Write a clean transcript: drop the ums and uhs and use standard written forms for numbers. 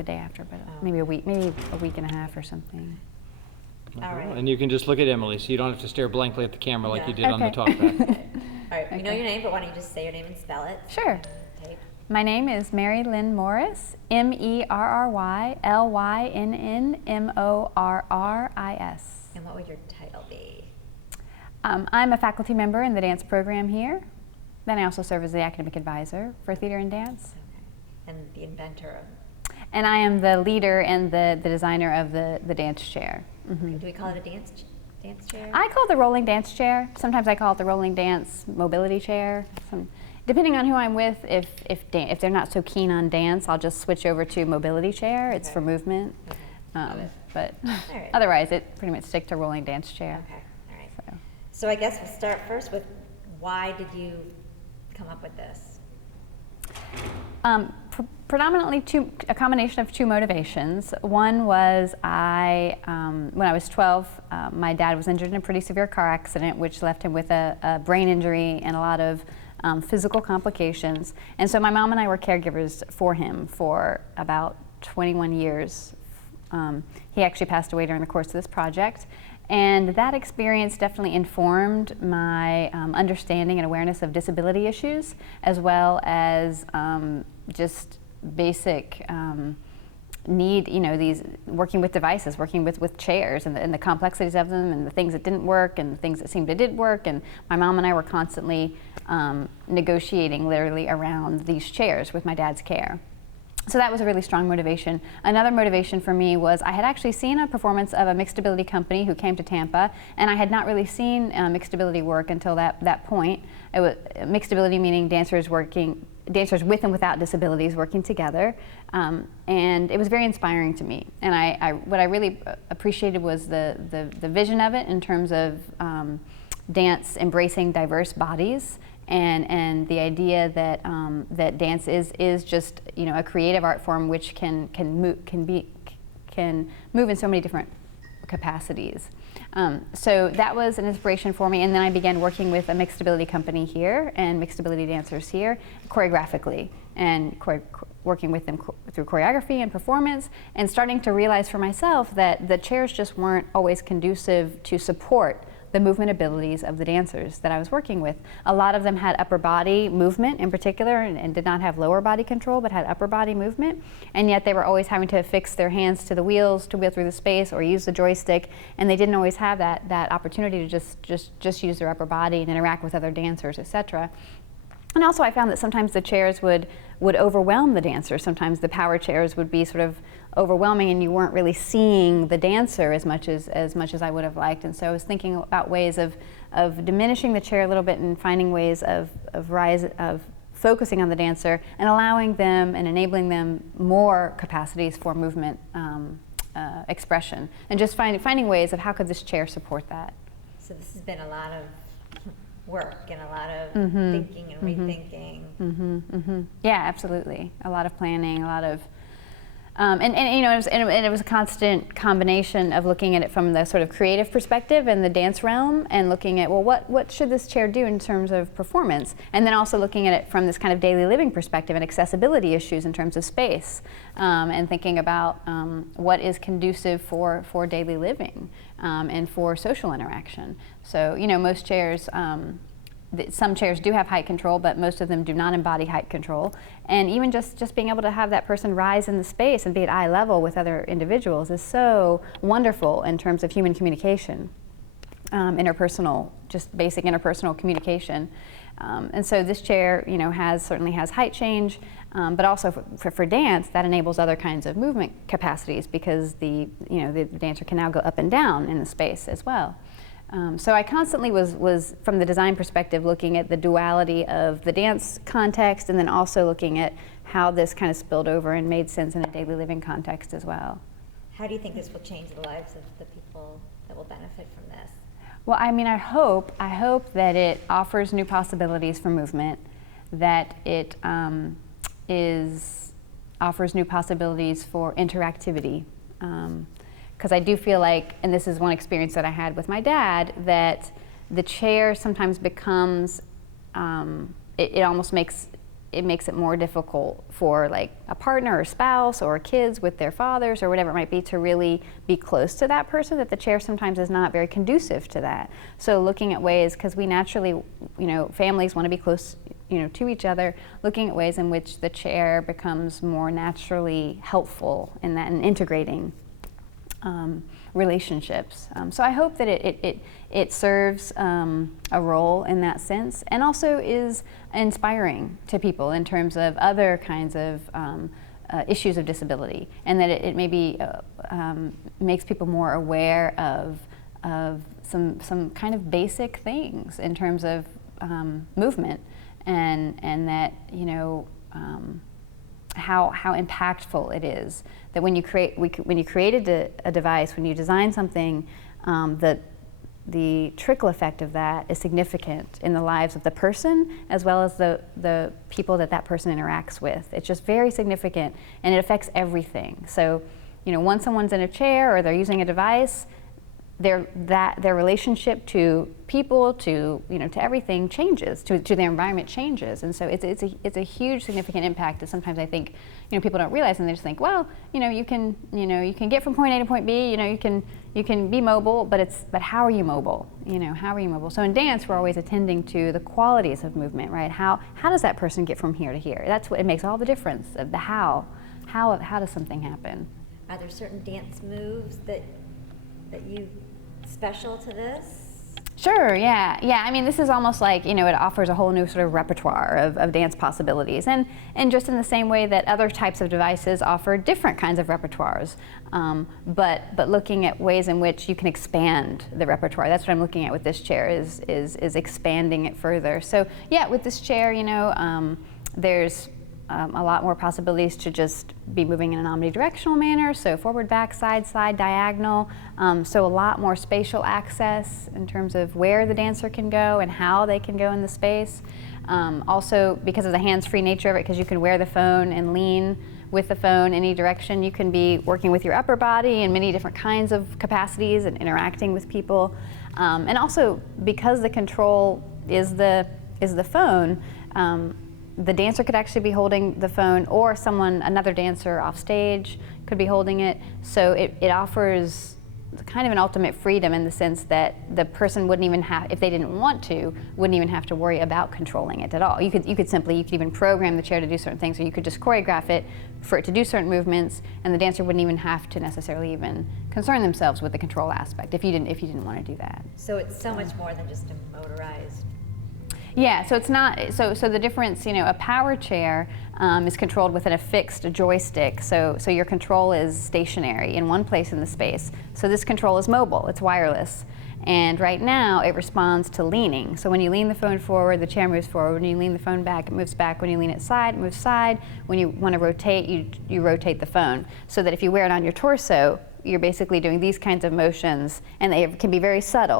the day after, but maybe a week and a half or something. All right. And you can just look at Emily, so you don't have to stare blankly at the camera like Yeah. you did on the Okay. talkback. All right, we know your name, but why don't you just say your name and spell it? Sure. Tape. My name is Mary Lynn Morris, MErrylynMorris. And what would your title be? I'm a faculty member in the dance program here. Then I also serve as the academic advisor for theater and dance. Okay. And the inventor of, And I am the leader and the designer of the dance chair. do we call it a dance chair? I call it the rolling dance chair. Sometimes I call it the rolling dance mobility chair. Depending on who I'm with, if they're not so keen on dance, I'll just switch over to mobility chair. It's Okay. for movement. Okay. But right. otherwise, it pretty much stick to rolling dance chair. Okay, all right. So. So I guess we'll start first with why did you come up with this? Predominantly a combination of two motivations. One was when I was 12, my dad was injured in a pretty severe car accident, which left him with a brain injury and a lot of physical complications. And so my mom and I were caregivers for him for about 21 years. He actually passed away during the course of this project. And that experience definitely informed my understanding and awareness of disability issues, as well as just basic need, these working with devices, working with chairs and the complexities of them and the things that didn't work and the things that seemed to did work. And my mom and I were constantly negotiating literally around these chairs with my dad's care. So that was a really strong motivation. Another motivation for me was I had actually seen a performance of a mixed ability company who came to Tampa, and I had not really seen mixed ability work until that point. It was mixed ability meaning dancers with and without disabilities working together, and it was very inspiring to me. And what I really appreciated was the vision of it in terms of dance embracing diverse bodies. And the idea that that dance is just a creative art form which can move in so many different capacities. So that was an inspiration for me, and then I began working with a mixed ability company here and mixed ability dancers here choreographically, and working with them through choreography and performance, and starting to realize for myself that the chairs just weren't always conducive to support the movement abilities of the dancers that I was working with. A lot of them had upper body movement in particular and did not have lower body control, but had upper body movement, and yet they were always having to affix their hands to the wheels to wheel through the space or use the joystick, and they didn't always have that opportunity to just use their upper body and interact with other dancers, etc. And also I found that sometimes the chairs would overwhelm the dancers. Sometimes the power chairs would be sort of overwhelming and you weren't really seeing the dancer as much as I would have liked. And so I was thinking about ways of diminishing the chair a little bit and finding ways of focusing on the dancer and allowing them and enabling them more capacities for movement expression, and just finding ways of how could this chair support that. So this has been a lot of work and a lot of thinking and rethinking. Yeah, absolutely. A lot of planning, a lot of it was a constant combination of looking at it from the sort of creative perspective in the dance realm, and looking at, well, what should this chair do in terms of performance, and then also looking at it from this kind of daily living perspective and accessibility issues in terms of space, and thinking about what is conducive for daily living and for social interaction. So most chairs. Some chairs do have height control, but most of them do not embody height control. And even just being able to have that person rise in the space and be at eye level with other individuals is so wonderful in terms of human communication, just basic interpersonal communication. And so this chair, certainly has height change, but also for dance, that enables other kinds of movement capacities because the dancer can now go up and down in the space as well. So I constantly was, from the design perspective, looking at the duality of the dance context, and then also looking at how this kind of spilled over and made sense in a daily living context as well. How do you think this will change the lives of the people that will benefit from this? Well, I hope that it offers new possibilities for movement, that it offers new possibilities for interactivity. Because I do feel like, and this is one experience that I had with my dad, that the chair sometimes becomes, it almost makes it makes it more difficult for like a partner or spouse or kids with their fathers or whatever it might be to really be close to that person, that the chair sometimes is not very conducive to that. So looking at ways, because we naturally, families want to be close, to each other, looking at ways in which the chair becomes more naturally helpful in that and integrating relationships. So I hope that it serves a role in that sense, and also is inspiring to people in terms of other kinds of issues of disability, and that it maybe makes people more aware of some kind of basic things in terms of movement, and that how impactful it is. That when you created a device, when you design something, that the trickle effect of that is significant in the lives of the person as well as the people that person interacts with. It's just very significant, and it affects everything. So, once someone's in a chair or they're using a device, their relationship to people, to everything changes, to their environment changes, and so it's a huge significant impact that sometimes I think people don't realize, and they just think, well, you can get from point A to point B, you can be mobile, but how are you mobile? How are you mobile? So in dance, we're always attending to the qualities of movement, right? How does that person get from here to here? That's what it makes all the difference of the how. How does something happen? Are there certain dance moves that you special to this? Sure, yeah. I mean, this is almost like, it offers a whole new sort of repertoire of dance possibilities. And just in the same way that other types of devices offer different kinds of repertoires. But looking at ways in which you can expand the repertoire. That's what I'm looking at with this chair, is expanding it further. So yeah, with this chair, there's a lot more possibilities to just be moving in an omnidirectional manner, so forward, back, side, diagonal, so a lot more spatial access in terms of where the dancer can go and how they can go in the space. Also, because of the hands-free nature of it, because you can wear the phone and lean with the phone any direction, you can be working with your upper body in many different kinds of capacities and interacting with people. And also, because the control is the phone, the dancer could actually be holding the phone, or another dancer off stage could be holding it. So it offers kind of an ultimate freedom in the sense that the person wouldn't even have, if they didn't want to, wouldn't even have to worry about controlling it at all. You could even program the chair to do certain things, or you could just choreograph it for it to do certain movements, and the dancer wouldn't even have to necessarily even concern themselves with the control aspect if you didn't want to do that. So it's so much more than just a motorized. Yeah, so it's not, so the difference, a power chair is controlled with a fixed joystick, so your control is stationary in one place in the space. So this control is mobile, it's wireless. And right now it responds to leaning. So when you lean the phone forward, the chair moves forward. When you lean the phone back, it moves back. When you lean it side, it moves side. When you want to rotate, you rotate the phone. So that if you wear it on your torso, you're basically doing these kinds of motions, and they can be very subtle.